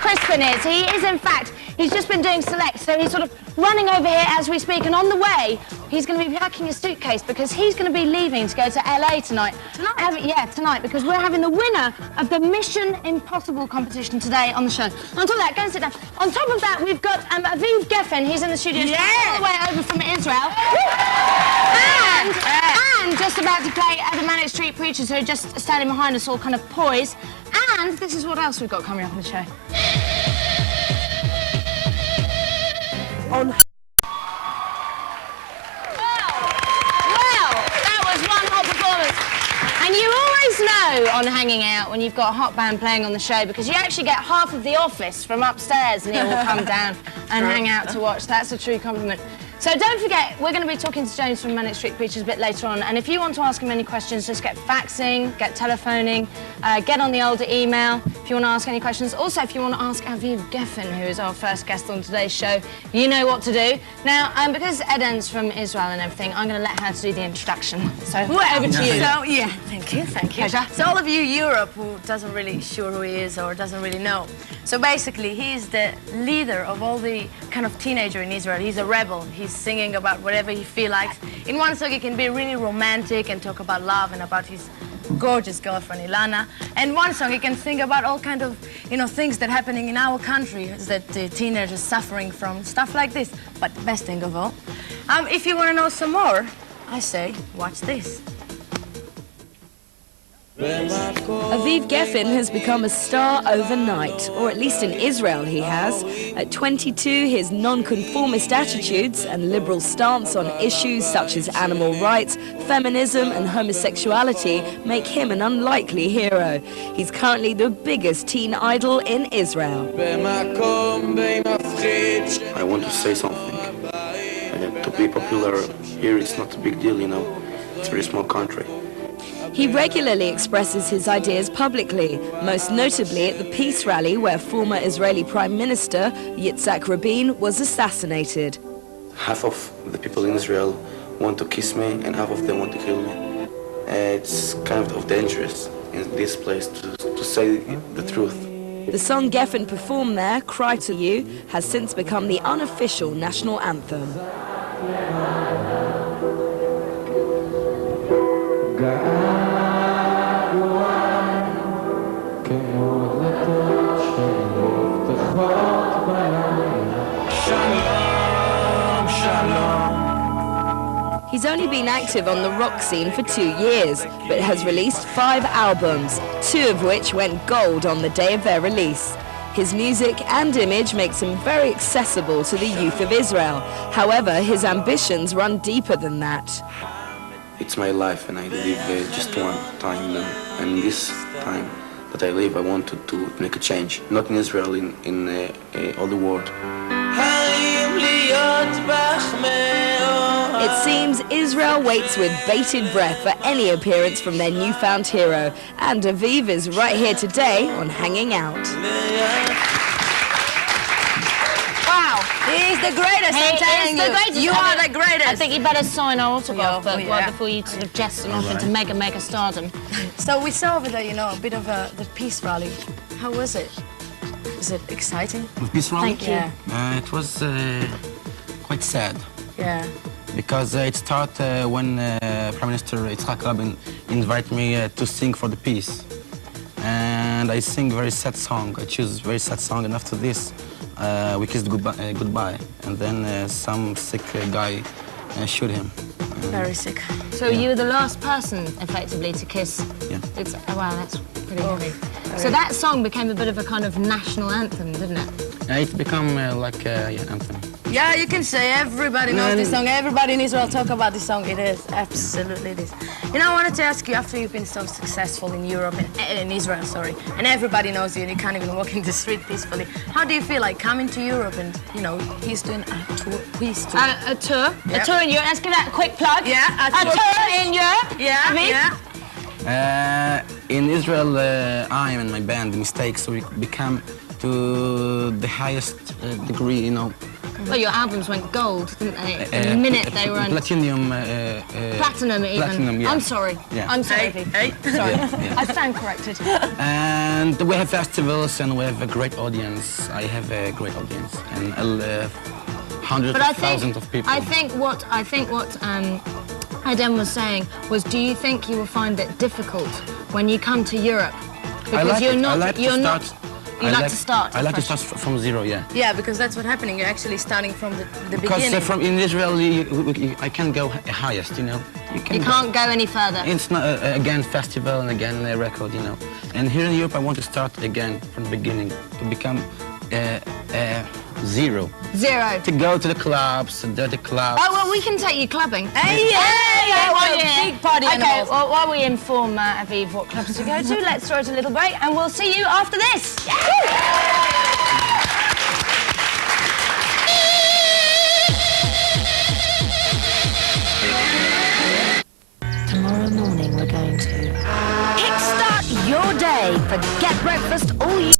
Crispin is. He is, in fact, he's just been doing select, so he's sort of running over here as we speak, and on the way, he's going to be packing his suitcase because he's going to be leaving to go to LA tonight. Tonight? Yeah, tonight, because we're having the winner of the Mission Impossible competition today on the show. On top of that, go and sit down. On top of that, we've got Aviv Geffen. He's in the studio all the way over from Israel. And just about to play the Manic Street Preachers, who are just standing behind us all kind of poised. And this is what else we've got coming up on the show. Well, that was one hot performance. And you always know on Hanging Out when you've got a hot band playing on the show, because you actually get half of the office from upstairs and they all come down and hang out to watch. That's a true compliment. So don't forget, we're going to be talking to James from Manic Street Preachers a bit later on, and if you want to ask him any questions, just get faxing, get telephoning, get on the older email if you want to ask any questions. Also, if you want to ask Aviv Geffen, who is our first guest on today's show, you know what to do. Now, because Eden's from Israel and everything, I'm going to let her do the introduction. So, over to you. So, yeah, thank you. Pleasure. So all of you Europe who doesn't really sure who he is or doesn't really know. So basically, he's the leader of all the kind of teenager in Israel. He's a rebel. He's singing about whatever he feels like. In one song, he can be really romantic and talk about love and about his gorgeous girlfriend, Ilana. And one song, he can sing about all kind of, things that are happening in our country that the teenagers suffering from, stuff like this. But best thing of all, if you want to know some more, I say, watch this. Aviv Geffen has become a star overnight, or at least in Israel he has. At 22, his non-conformist attitudes and liberal stance on issues such as animal rights, feminism and homosexuality make him an unlikely hero. He's currently the biggest teen idol in Israel. I want to say something. To be popular here, it's not a big deal, It's a very small country. He regularly expresses his ideas publicly, most notably at the peace rally where former Israeli Prime Minister Yitzhak Rabin was assassinated. Half of the people in Israel want to kiss me and half of them want to kill me. It's kind of dangerous in this place to say the truth. The song Geffen performed there, Cry to You, has since become the unofficial national anthem. He's only been active on the rock scene for 2 years, but has released 5 albums, 2 of which went gold on the day of their release. His music and image makes him very accessible to the youth of Israel. However, his ambitions run deeper than that. It's my life and I live just one time, and this time that I live, I wanted to make a change, not in Israel, in all the world. It seems Israel waits with bated breath for any appearance from their newfound hero, and Aviv is right here today on Hanging Out. Wow, he's the greatest, I'm telling you. You are the greatest. I think you better sign our autograph before you sort of jest off into mega stardom. So we saw over there, a bit of the peace rally. How was it? Was it exciting? The peace rally? Thank you. It was quite sad. Yeah. Because it started when Prime Minister Yitzhak Rabin invited me to sing for the peace. And I sing a very sad song. I choose a very sad song, and after this, we kissed goodbye. And then some sick guy shoot him. Very sick. So you were the last person, effectively, to kiss? Yeah. Oh, wow, that's pretty heavy. So that song became a bit of a kind of national anthem, didn't it? It became like an anthem. Yeah, you can say everybody knows this song. Everybody in Israel talk about this song. It is, absolutely it is. I wanted to ask you, after you've been so successful in Europe, in Israel, sorry, and everybody knows you and you can't even walk in the street peacefully, how do you feel like coming to Europe and, he's doing a tour? A tour? Yep. A tour in Europe. Let's give that a quick plug. Yeah, a tour in Europe. Yeah, yeah. In Israel, I and my band, The Mistakes, we become to the highest degree, Well, your albums went gold, didn't they? The minute they were on... Platinum. Platinum, even. Platinum, yeah. I'm sorry. Yeah. I'm sorry, Aviv. Sorry. I stand corrected. And we have festivals and we have a great audience. I have a great audience and hundreds of thousands of people. I think what Adam was saying was, do you think you will find it difficult when you come to Europe? Because I like to start from zero, yeah. Yeah, because that's what's happening. You're actually starting from the beginning. Because in Israel, I can go highest, you know. You can't go any further. It's not again festival and again a record, you know. And here in Europe, I want to start again from the beginning to become zero. Zero. To go to the clubs, dirty clubs. Oh, well, we can take you clubbing. Hey, big party Okay, animals. well, while we inform Aviv what clubs to go to, let's throw it a little break, and we'll see you after this. Tomorrow morning we're going to kickstart your day for Get Breakfast all year.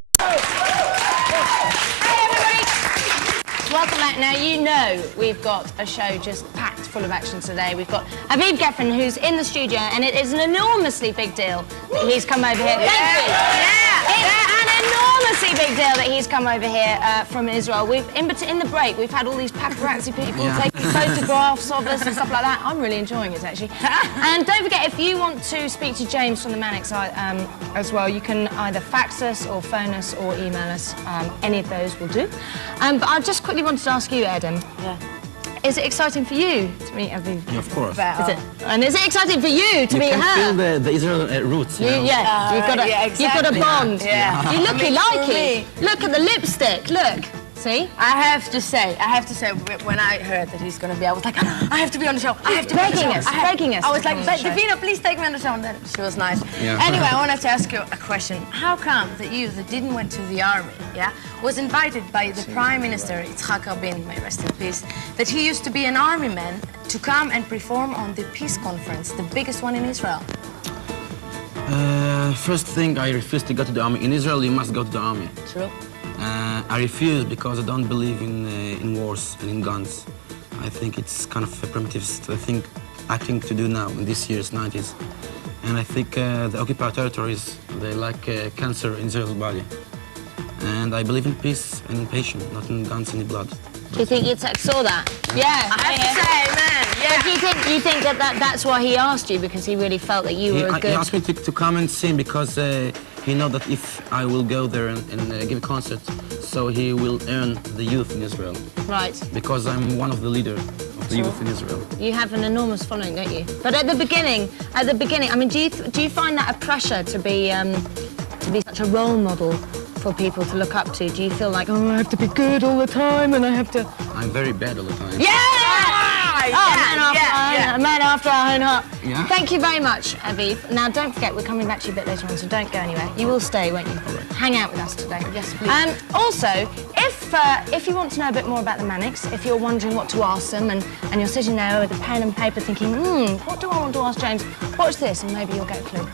Welcome back. Now, you know we've got a show just packed full of action today. We've got Aviv Geffen, who's in the studio, and it is an enormously big deal that he's come over here. Thank you. It's an enormously big deal that he's come over here from Israel. In the break, we've had all these paparazzi people taking photographs of us and stuff like that. I'm really enjoying it, actually. And don't forget, if you want to speak to James from the Manics as well, you can either fax us or phone us or email us. Any of those will do. But I just quickly wanted to ask you, Adam. Yeah. Is it exciting for you to meet Aviv? Yeah, of course. Is it? And is it exciting for you to meet her? You can feel the Israel roots, you know? Yeah, you've got a bond. Yeah. You looky likey. Look at the lipstick, look. See? I have to say, when I heard that he's going to be, I was like, I have to be on the show. I have to be on the show. Begging us. I was like, Davina, please take me on the show. And then she was nice. Yeah. Anyway, I wanted to ask you a question. How come that you, that didn't went to the army, was invited by the Prime Minister, Yitzhak Rabin, may rest in peace, that he used to be an army man, to come and perform on the peace conference, the biggest one in Israel? First thing, I refuse to go to the army. In Israel, you must go to the army. True. I refuse because I don't believe in wars and in guns. I think it's kind of a primitive thing to do now in this year's 90s. And I think the occupied territories, they like cancer in Israel's body. And I believe in peace and in patience, not in guns and in blood. Do you think Yitzhak saw that? Yeah. I have to say, man, But do you think that's why he asked you, because he really felt that you were a good... He asked me to come and sing because he know that if I will go there and give a concert, so he will earn the youth in Israel. Right. Because I'm one of the leaders of the youth in Israel. You have an enormous following, don't you? But at the beginning, I mean, do you find that a pressure to be such a role model for people to look up to? Do you feel like, oh, I have to be good all the time and I have to... I'm very bad all the time. Yeah! A man after our own heart. Yeah. Thank you very much, Aviv. Now, don't forget, we're coming back to you a bit later on, so don't go anywhere. You will stay, won't you? All right. Hang out with us today. Yes, please. Also, if you want to know a bit more about the Manics, if you're wondering what to ask them, and you're sitting there with a pen and paper thinking, what do I want to ask James? Watch this, and maybe you'll get a clue.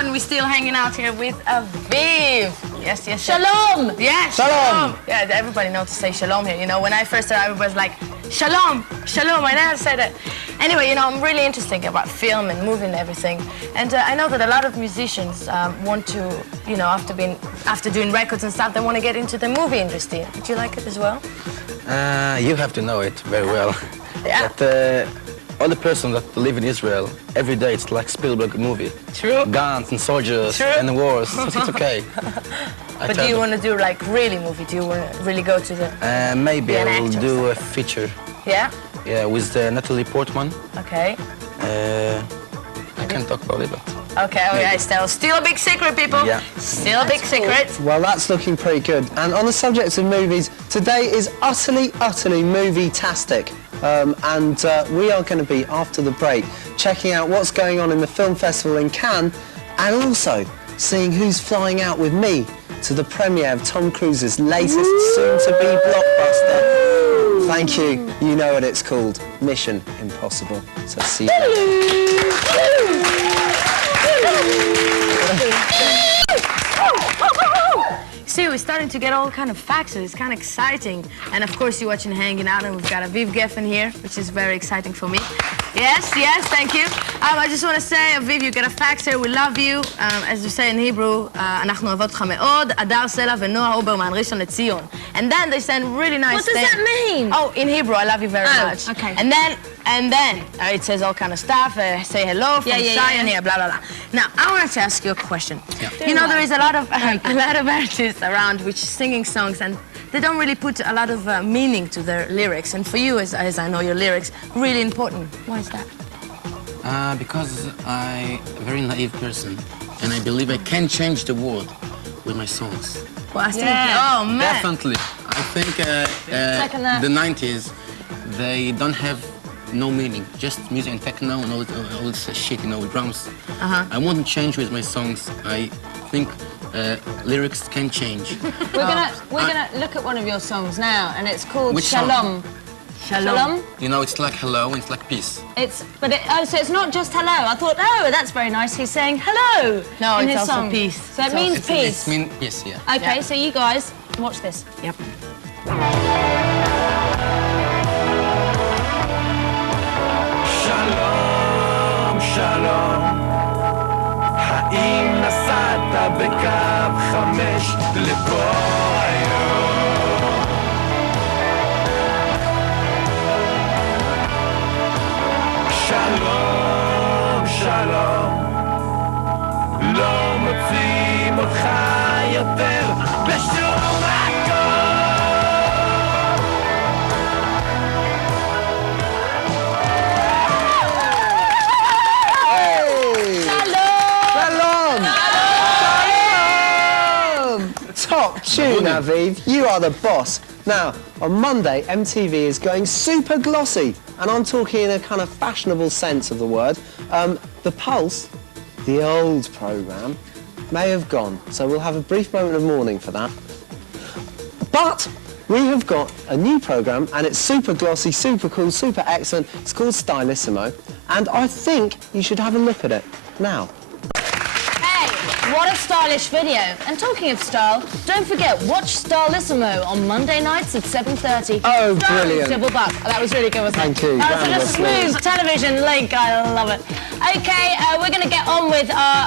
And we're still hanging out here with Aviv. Yes, yes. Shalom! Yeah, shalom! Yeah, everybody knows to say shalom here. You know, when I first arrived, I was like, shalom, shalom. I never said it. Anyway, you know, I'm really interested about film and movie and everything. And I know that a lot of musicians want to, you know, after doing records and stuff, they want to get into the movie industry. Did you like it as well? You have to know it very well. Yeah. But, all the person that live in Israel, every day it's like Spielberg movie. True. Guns and soldiers True. and wars. So it's okay. But do you want to do like really movie? Do you want to really go to the... Maybe be an I will actor do or a feature. Yeah? Yeah, with Natalie Portman. Okay. I can't talk about it, but... Okay, oh yeah, still a big secret, people. Yeah. Still a big secret. Well, that's looking pretty good. And on the subject of movies, today is utterly movie-tastic. We are going to be, after the break, checking out what's going on in the film festival in Cannes, and also seeing who's flying out with me to the premiere of Tom Cruise's latest soon-to-be blockbuster, Thank you. You know what it's called. Mission Impossible. So see you later. See, we're starting to get all kind of facts, so it's kind of exciting. And of course, you're watching Hanging Out, and we've got Aviv Geffen here, which is very exciting for me. Yes, thank you. I just want to say, Aviv, you get a fax here, we love you. As you say in Hebrew, אנחנו אוהבות אותך מאוד, אדר סלע ונועה אוברמן, ראשון לציון. And then they send really nice things. What does that mean? Oh, in Hebrew, I love you very much. Okay. And then it says all kind of stuff, say hello from Zion here, blah, blah, blah. Now, I wanted to ask you a question. Yeah. You know, there is a lot of artists around which singing songs, and they don't really put a lot of meaning to their lyrics. And for you, as I know your lyrics, really important. Why is that? Because I'm a very naive person, and I believe I can change the world with my songs. Well, I think, oh man. Definitely. I think the 90s, they don't have no meaning, just music and techno and all this shit, you know, drums. I want to change with my songs. I think lyrics can change. We're gonna look at one of your songs now, and it's called Which song? Shalom. Shalom. You know, it's like hello, and it's like peace. So it's not just hello. I thought, oh, that's very nice. He's saying hello. No, in it's his also song. peace. So it means peace. It means peace, yeah. Okay, so you guys watch this. Yep. שלום, שלום, האם נסעת בקו 5 לפה היום? שלום, שלום, לא מוצאים אותך יותר בשום מקום. Top tune, Aviv. You are the boss. Now, on Monday, MTV is going super glossy, and I'm talking in a kind of fashionable sense of the word. The Pulse, the old programme, may have gone, so we'll have a brief moment of mourning for that. But we have got a new programme, and it's super glossy, super cool, super excellent. It's called Stylissimo, and I think you should have a look at it now. What a stylish video. And talking of style, don't forget, watch Stylissimo on Monday nights at 7:30. Oh, brilliant. Double buck. That was really good, wasn't Thank it? you. That was Round of a smooth television link. I love it. Okay, we're going to get on with our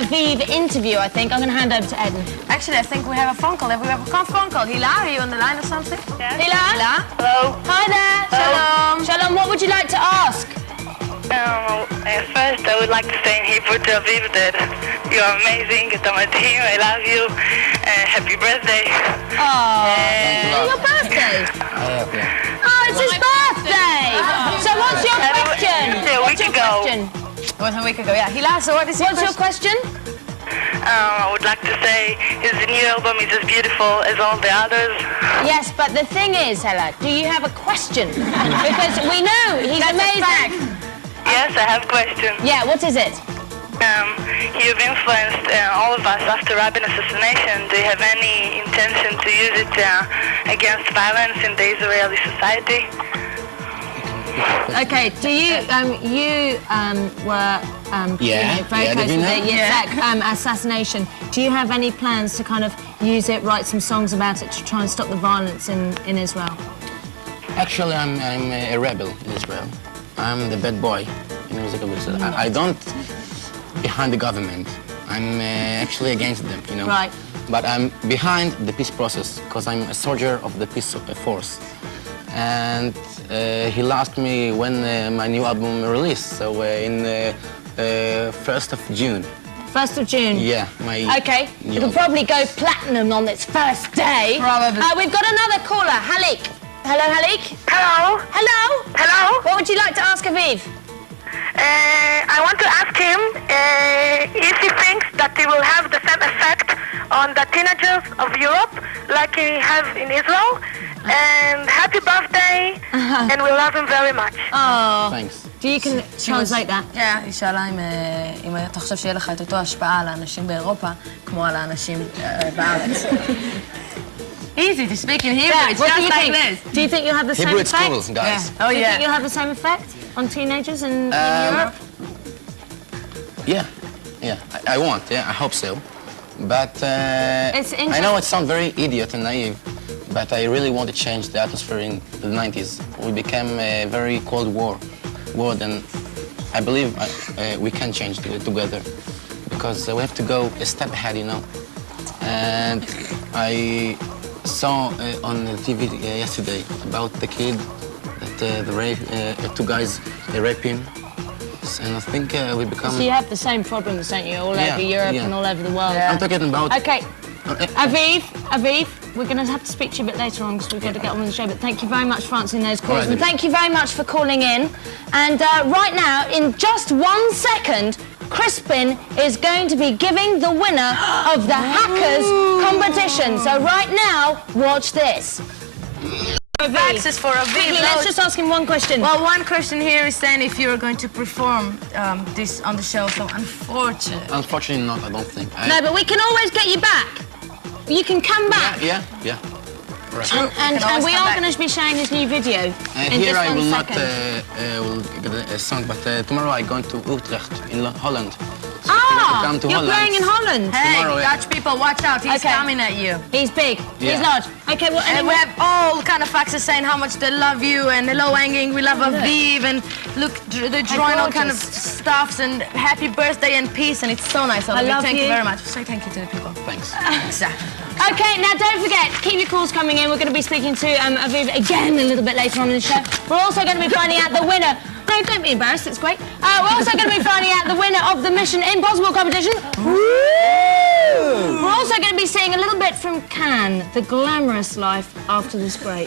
Aviv interview, I think. I'm going to hand over to Eden. Actually, I think we have a phone call. Have we have a phone call? Hila, are you on the line or something? Yes. Hila? Hello. Hi there. Shalom. Shalom, what would you like to ask? First, I would like to say in Hebrew to Aviv that you are amazing, אתה מדהים, I love you, happy birthday. Your birthday? Oh, it's his birthday! So what's your question? A week ago. It was a week ago, yeah. Hila, so What's your question? I would like to say his new album is as beautiful as all the others. Yes, but the thing is, Hela, do you have a question? Because we know he's amazing. Yes, I have a question. Yeah, what is it? You've influenced all of us after Rabin assassination. Do you have any intention to use it against violence in the Israeli society? Okay, do you, were very close to the Yitzhak assassination. Do you have any plans to kind of use it, write some songs about it to try and stop the violence in Israel? Actually, I'm a rebel in Israel. I'm the bad boy in musical business. I don't behind the government. I'm actually against them, you know. Right. But I'm behind the peace process because I'm a soldier of the peace force. And he asked me when my new album released. So in 1st of June. 1st of June? Yeah, my Okay, it'll probably go platinum on its first day. Probably. We've got another caller, Halik. Hello, Halik. Hello? Hello. Hello? What would you like to ask Aviv? I want to ask him if he thinks that he will have the same effect on the teenagers of Europe like he has in Israel. And happy birthday, and we love him very much. Oh, Thanks. you can translate that. היא שאלה אם אתה חושב שיהיה לך את אותו השפעה על האנשים באירופה כמו על האנשים בארץ. easy to speak in Hebrew. Yeah, It's what do just you like think? this. Do you think you'll have the Hebrew same at effect? school, guys. Oh, Do you yeah. think you'll have the same effect on teenagers in Europe? Yeah, I want, yeah, I hope so. But It's I interesting. know it sounds very idiot and naive, but I really want to change the atmosphere in the 90s. We became a very cold war world, and I believe we can change it together because we have to go a step ahead, you know. And I saw on the TV yesterday about the kid that the rape, two guys raping. And I think we become... So you have the same problems, don't you, all Yeah, over Europe yeah. and all over the world? I'm talking about... Okay, Aviv, we're going to have to speak to you a bit later on because we've got to get on with the show, but thank you very much for answering those calls. Right, And thank you very much for calling in. And right now, in just 1 second, Crispin is going to be giving the winner of the Hackers competition. So right now, watch this. Access for a Quickly, let's just ask him one question. Well, one question here is saying if you're going to perform this on the show, so unfortunately. Unfortunately not, I don't think. No, but we can always get you back. You can come back. Yeah. Right. And always we come are back. going to be showing his new video in Here just I 1 will not second. will get a song, but tomorrow I'm going to Utrecht in Holland. So if you want to come to You're Holland, playing in Holland. Hey, Tomorrow, yeah. Dutch people, watch out, he's Okay. coming at you. He's big. Yeah. He's large. Okay, well, And we anyway. have all kind of faxes saying how much they love you and hello hanging, we love Aviv and look, they're drawing all kind of stuffs and happy birthday and peace and it's so nice. I love Thank you you. very much. Say thank you to the people. Thanks. Exactly. Okay, now don't forget, keep your calls coming in. We're going to be speaking to Aviv again a little bit later on in the show. We're also going to be finding out the winner. No, don't be embarrassed, it's great. We're also going to be finding out the winner of the Mission Impossible competition. We're also going to be seeing a little bit from Cannes, the glamorous life after this break.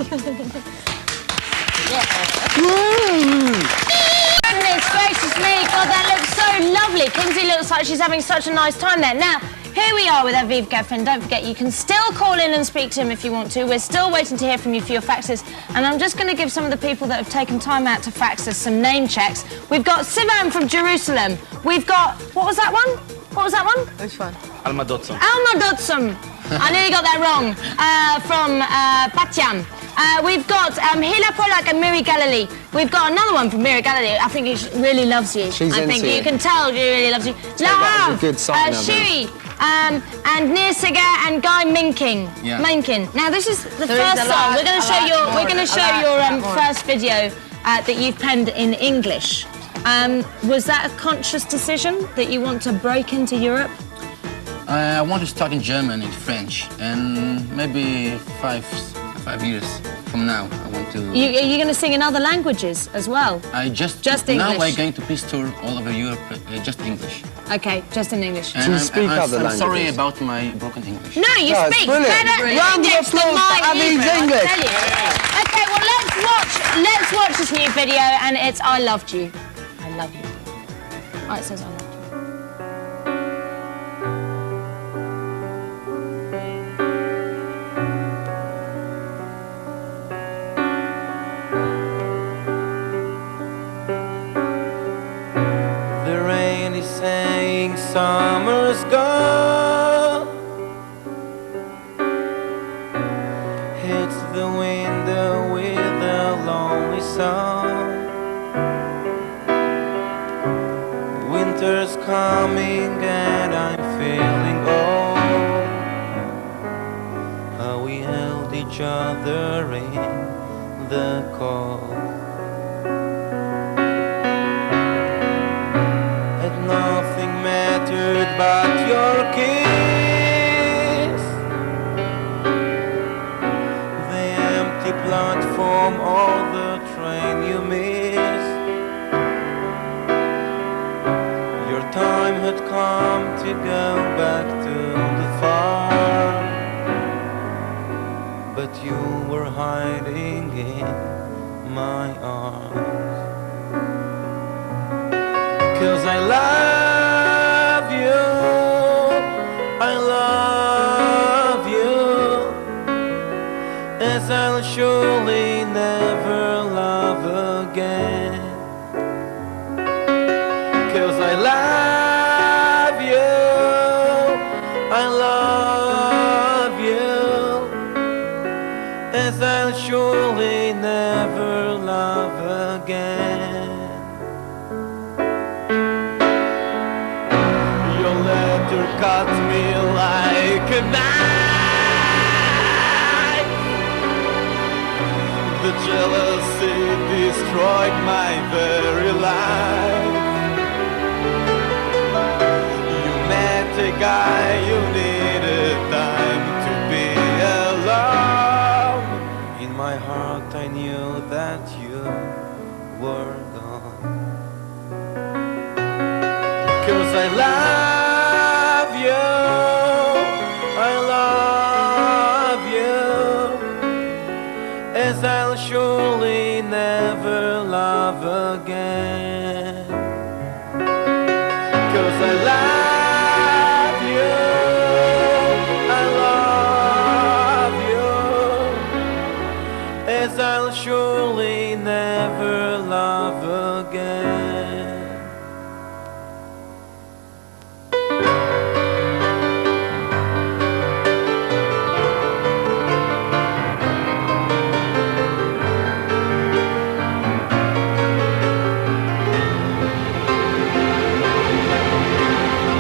Goodness gracious me, God, that looks so lovely. Kinsey looks like she's having such a nice time there. Now, here we are with Aviv Geffen. Don't forget, you can still call in and speak to him if you want to. We're still waiting to hear from you for your faxes. And I'm just going to give some of the people that have taken time out to fax us some name checks. We've got Sivan from Jerusalem. We've got, what was that one? What was that one? Which one? Alma Dotsum. I nearly got that wrong. From Bat Yam. We've got Hila Polak and Miri Galilee. We've got another one from Miri Galilee. I think she really loves you. She's I think into you you. can tell she really loves you. that was a good sign, Aviv. Shiri, and Nir Siga and Guy Minkin. Yeah. Minkin. Now this is the There is first a song. lot- We're going to a show lot your. more, We're going to a show your lot more. first video that you've penned in English. Was that a conscious decision that you want to break into Europe? I want to start in German and French, and maybe five years from now I want to... Are you going to sing in other languages as well? I just English? Now I'm going to peace tour all over Europe, just English. Okay, just in English. And you speak other I'm sorry languages? about my broken English. No, you Oh, it's speak brilliant. better Round of English than applause my for Aviv's Hebrew, English. I tell you. Okay, well let's watch this new video, and it's I Loved You. I love you. Oh, it says I loved you. The rain is saying summer's gone. Hits the window with a lonely song. Winter's coming and I'm feeling old. How we held each other in the cold. And nothing mattered but your kiss. The empty platform or the train you missed. Your time had come to go back to the farm, but you were hiding in my arms. 'Cause I love you, I love you, as I'll surely never love again. 'Cause I love you, I love you, jealousy destroyed my very life. You met a guy you needed time to be alone. In my heart I knew that you were gone. 'Cause I love you, I love you, as I'll surely never love again. 'Cause I love you, I love you, as I'll surely never love again.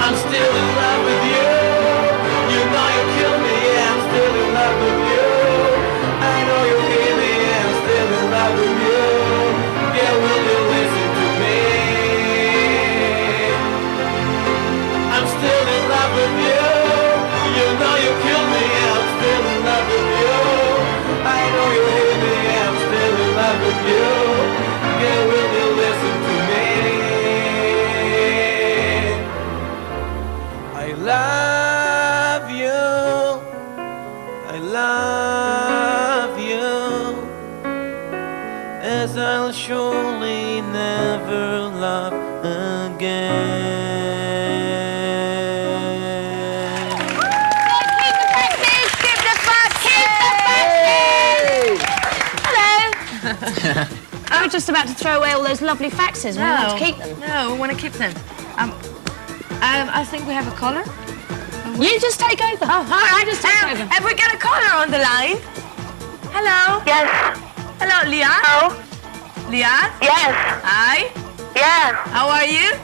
I'm still in love with you. You know you kill me, I'm still in love with you. I know you hear me, I'm still in love with you. Yeah, will you listen to me? I'm still in love with you. You know you kill me, I'm still in love with you. I know you hear me, I'm still in love with you. Yeah, will you listen to me? I love you, I love you, as I'll surely never love again. Keep the practice, keep the practice. Hello. I was just about to throw away all those lovely faxes. We want to keep them. No, we want to keep them. I think we have a caller. You just take over. Oh, all right. just take over. Have we got a caller on the line? Hello? Yes. Hello, Liat? Hello? Liat? Yes. Hi. Yeah. How are you?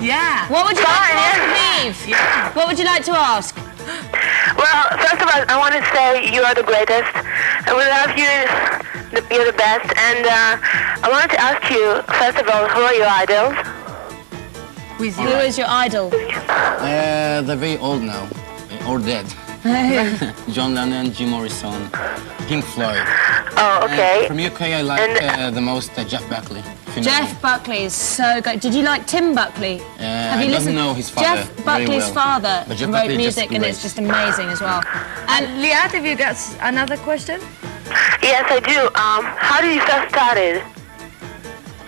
Yeah. What would you like to Fine, ask Aviv? Yeah. What would you like to ask? Well, first of all, I want to say you are the greatest. And we love you. You're the best. And I wanted to ask you, first of all, who are your idols? With Who is your idol? They're very old now, or dead. John Lennon, Jim Morrison, Pink Floyd. Oh, okay. From UK, I like the most Jeff Buckley. if you know Jeff him. Buckley is so good. Did you like Tim Buckley? I don't know his father Jeff very Buckley's well. father But Jeff wrote Buckley is music just and great. it's just amazing as well. And Liat, have you got another question? Yes, I do. How did you first started?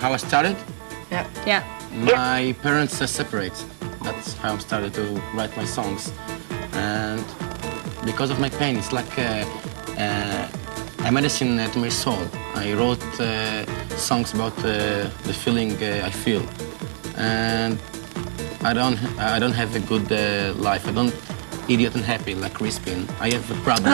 How I started? Yeah. My parents separate. That's how I started to write my songs. And because of my pain, it's like a medicine to my soul. I wrote songs about the feeling I feel. And I don't have a good life. I don't idiot and happy like Crispin. I have a problem.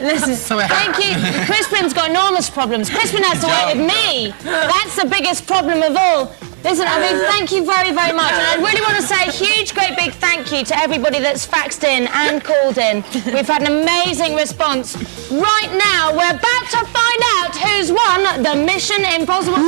Listen, thank you. Crispin's got enormous problems. Crispin has to work with me. That's the biggest problem of all. Listen, I mean, thank you very, very much. And I really want to say a huge, great big thank you to everybody that's faxed in and called in. We've had an amazing response. Right now, we're about to find out who's won the Mission Impossible.